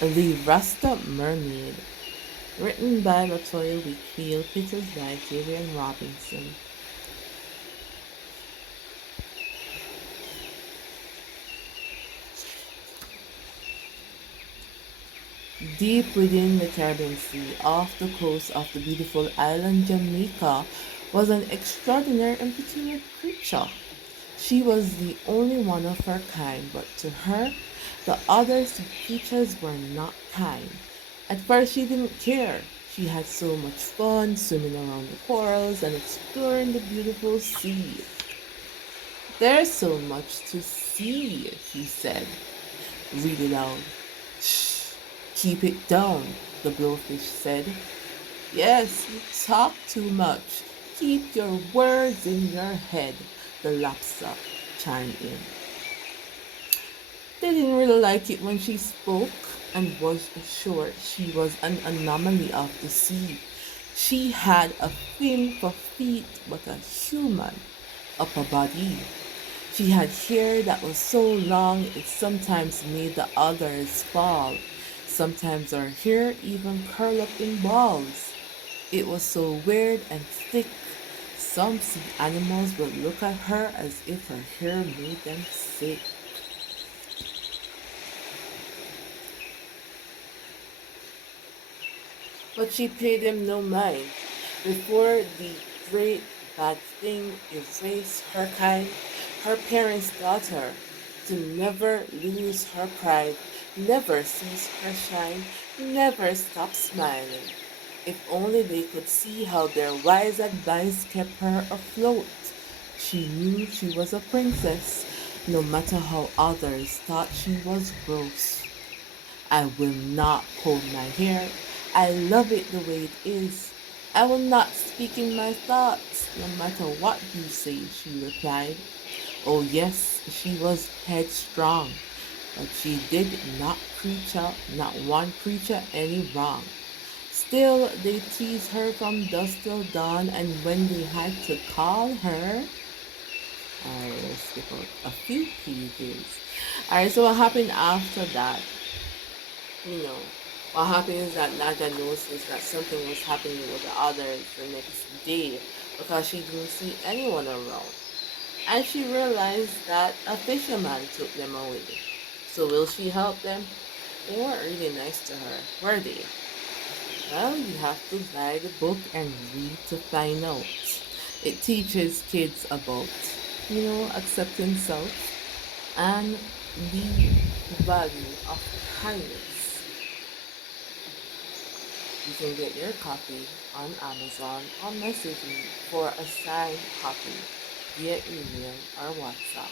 The Rasta Mermaid, written by Latoya Wakefield, pictures by Julian Robinson. Deep within the Caribbean Sea, off the coast of the beautiful island Jamaica, was an extraordinary and peculiar creature. She was the only one of her kind, but to her, the other sea creatures were not kind. At first, she didn't care. She had so much fun swimming around the corals and exploring the beautiful sea. There's so much to see, she said, really loud. Shh, keep it down, the blowfish said. Yes, you talk too much. Keep your words in your head, the lobster chimed in. They didn't really like it when she spoke and was sure she was an anomaly of the sea. She had a fin for feet, but a human upper body. She had hair that was so long it sometimes made the others fall. Sometimes her hair even curled up in balls. It was so weird and thick. Some sea animals would look at her as if her hair made them sick. But she paid him no mind. Before the great bad thing erased her kind, her parents taught her to never lose her pride, never cease her shine, never stop smiling. If only they could see how their wise advice kept her afloat. She knew she was a princess, no matter how others thought she was gross. I will not comb my hair. I love it the way it is. I will not speak in my thoughts, no matter what you say, she replied. Oh, yes, she was headstrong, but she did not one creature any wrong. Still, they teased her from dusk till dawn, and when they had to call her, I will skip out a few pages. Alright, so what happened after that? you know, what happened is that Naja noticed that something was happening with the others the next day because she didn't see anyone around. And she realized that a fisherman took them away. So will she help them? They weren't really nice to her, were they? Well, you have to buy the book and read to find out. It teaches kids about, accepting self and the value of kindness. You can get your copy on Amazon or message me for a signed copy via email or WhatsApp.